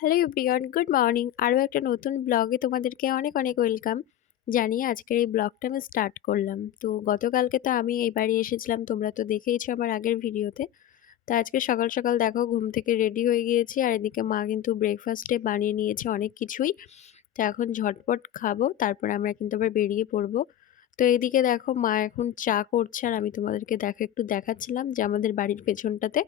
Hello everyone good morning আরও একটা নতুন ব্লগে তোমাদেরকে অনেক অনেক ওয়েলকাম জানিয়ে আজকের এই ব্লগটা আমি স্টার্ট করলাম। তো গতকালকে তো আমি এই বাড়ি এসেছিলাম, তোমরা তো দেখেইছো আমার আগের ভিডিওতে তো আজকে সকাল সকাল দেখো, ঘুম থেকে রেডি হয়ে গিয়েছি আর এদিকে মা কিন্তু ব্রেকফাস্টে বানিয়ে নিয়েছে অনেক কিছুই। তো এখন ঝটপট খাব, তারপর আমরা কিন্তু আবার বেরিয়ে পড়ব। তো এদিকে দেখো, মা এখন চা করছে আর আমি তোমাদেরকে দেখো, একটু দেখাচ্ছিলাম যে আমাদের বাড়ির পেছনটাতে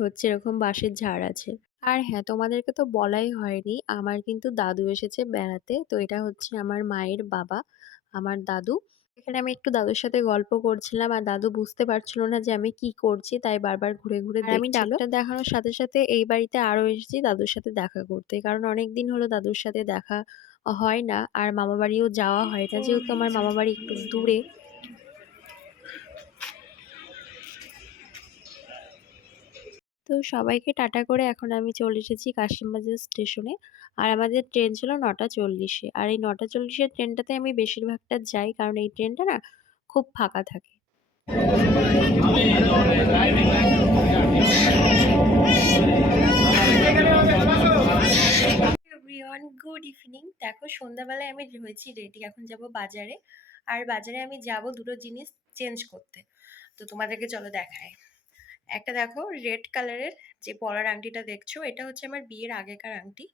হচ্ছে এরকম বাঁশের ঝাড় আছে। আর হ্যাঁ তোমাদেরকে তো বলাই হয়নি। আমার কিন্তু দাদু এসেছে বেড়াতে। তো এটা হচ্ছে আমার মায়ের বাবা আমার দাদু। এখানে আমি একটু দাদুর সাথে গল্প করছিলাম আর দাদু বুঝতে পারছিল না যে আমি কি করছি তাই বারবার ঘুরে ঘুরে আমি ডাক্তার দেখানোর সাথে সাথে এই বাড়িতে আরও এসেছি দাদুর সাথে দেখা করতে। কারণ অনেক দিন হলো দাদুর সাথে দেখা হয় না আর মামা বাড়িও যাওয়া হয় না। যেহেতু আমার মামা বাড়ি একটু দূরে তো সবাইকে টাটা করে এখন আমি চলে এসেছি কাশিমবাজার স্টেশনে। আর আমাদের ট্রেন ছিল নটা চল্লিশে। আর এই নটা চল্লিশের ট্রেনটাতে আমি বেশিরভাগটা যাই কারণ এই ট্রেনটা না খুব ফাঁকা থাকে। গুড ইভিনিং দেখো, সন্ধ্যাবেলায় আমি হয়েছি রেডি এখন যাব বাজারে। আর বাজারে আমি যাব দুটো জিনিস চেঞ্জ করতে। তো তোমাদেরকে চলো দেখায়। একটা দেখো রেড কালারের যে পলার আংটিটা দেখছ, এটা হচ্ছে আমার বিয়ের আগেকার আংটি।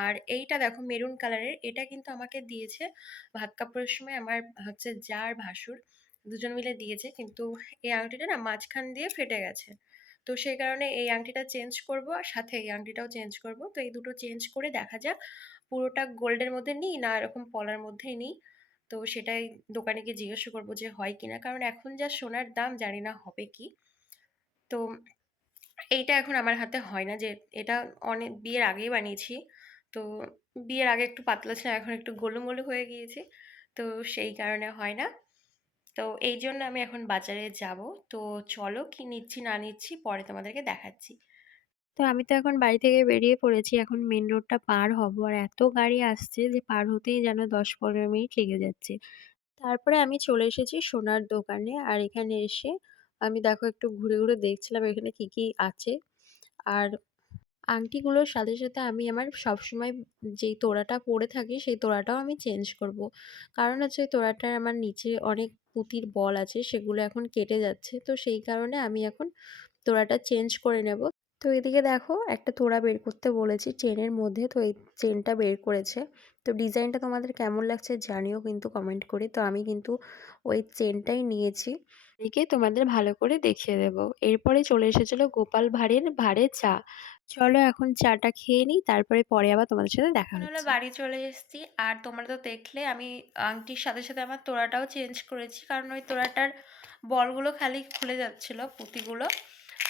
আর এইটা দেখো মেরুন কালারের, এটা কিন্তু আমাকে দিয়েছে ভাত কাপড়ের সময় আমার হচ্ছে জার ভাসুর, দুজন মিলে দিয়েছে, কিন্তু এই আংটিটা না মাঝখান দিয়ে ফেটে গেছে। তো সেই কারণে এই আংটিটা চেঞ্জ করব আর সাথে এই আংটিটাও চেঞ্জ করব। তো এই দুটো চেঞ্জ করে দেখা যাক, পুরোটা গোল্ডের মধ্যে নিই না এরকম পলার মধ্যেই নিই। তো সেটাই দোকানে গিয়ে জিজ্ঞাসা করব যে হয় কিনা, কারণ এখন যা সোনার দাম জানি না হবে কি। তো এইটা এখন আমার হাতে হয় না যে এটা অনেক বিয়ের আগেই বানিয়েছি। তো বিয়ের আগে একটু পাতলা ছিল এখন একটু গোলুমোলু হয়ে গিয়েছে। তো সেই কারণে হয় না। তো এই জন্য আমি এখন বাজারে যাব। তো চলো কি নিচ্ছি না নিচ্ছি পরে তোমাদেরকে দেখাচ্ছি। তো আমি তো এখন বাড়ি থেকে বেরিয়ে পড়েছি। এখন মেন রোডটা পার হব। আর এত গাড়ি আসছে যে পার হতেই যেন দশ পনেরো মিনিট লেগে যাচ্ছে। তারপরে আমি চলে এসেছি সোনার দোকানে। আর এখানে এসে আমি দেখো একটু ঘুরে ঘুরে দেখছিলাম এখানে কি কি আছে। আর আংটিগুলোর সাথে সাথে আমি আমার সবসময় যেই তোড়াটা পরে থাকি, সেই তোড়াটাও আমি চেঞ্জ করব। কারণ হচ্ছে ওই তোড়াটার আমার নিচে অনেক পুঁতির বল আছে, সেগুলো এখন কেটে যাচ্ছে। তো সেই কারণে আমি এখন তোড়াটা চেঞ্জ করে নেব। তো এদিকে দেখো একটা তোড়া বের করতে বলেছি চেনের মধ্যে তো এই চেনটা বের করেছে। তো ডিজাইনটা তোমাদের কেমন লাগছে জানিও কিন্তু কমেন্ট করে। তো আমি কিন্তু ওই চেনটাই নিয়েছি। এদিকে তোমাদের ভালো করে দেখিয়ে দেব। এরপরে চলে এসেছিল গোপাল ভাঁড়ের ভাঁড়ে চা। চলো এখন চাটা খেয়ে নিই তারপরে পরে আবার তোমাদের সাথে দেখা হলো বাড়ি চলে এসেছি। আর তোমরা তো দেখলে আমি আংটির সাথে সাথে আমার তোড়াটাও চেঞ্জ করেছি কারণ ওই তোড়াটার বলগুলো খালি খুলে যাচ্ছিল পুঁতিগুলো।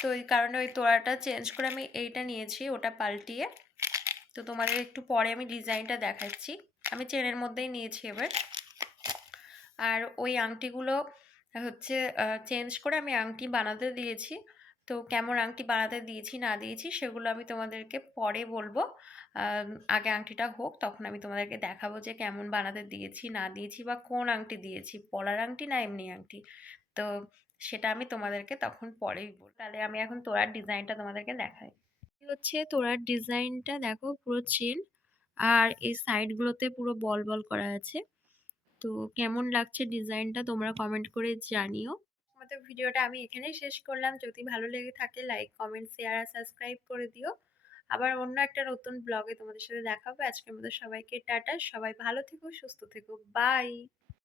তো এই কারণে ওই তোড়াটা চেঞ্জ করে আমি এইটা নিয়েছি, ওটা পাল্টিয়ে। তো তোমাদের একটু পরে আমি ডিজাইনটা দেখাচ্ছি। আমি চেনের মধ্যেই নিয়েছি এবার। আর ওই আংটিগুলো হচ্ছে চেঞ্জ করে আমি আংটি বানাতে দিয়েছি। তো কেমন আংটি বানাতে দিয়েছি, না দিয়েছি, সেগুলো আমি তোমাদেরকে পরে বলব। আগে আংটিটা হোক, তখন আমি তোমাদেরকে দেখাবো যে কেমন বানাতে দিয়েছি, না দিয়েছি বা কোন আংটি দিয়েছি। পলার আংটি না এমনি আংটি। তো সেটা আমি তোমাদেরকে তখন পরেই বল তাহলে আমি এখন তোরার ডিজাইনটা তোমাদেরকে দেখাই। হচ্ছে তোরার ডিজাইনটা দেখো পুরো চেন আর এই সাইডগুলোতে পুরো বল বল করা আছে। তো কেমন লাগছে ডিজাইনটা তোমরা কমেন্ট করে জানিও। আমাদের ভিডিওটা আমি এখানেই শেষ করলাম। যদি ভালো লেগে থাকে, লাইক, কমেন্ট, শেয়ার, আর সাবস্ক্রাইব করে দিও। আবার অন্য একটা নতুন ব্লগে তোমাদের সাথে দেখাবো। আজকের মতো সবাইকে টাটা। সবাই ভালো থেকো, সুস্থ থেকো। বাই!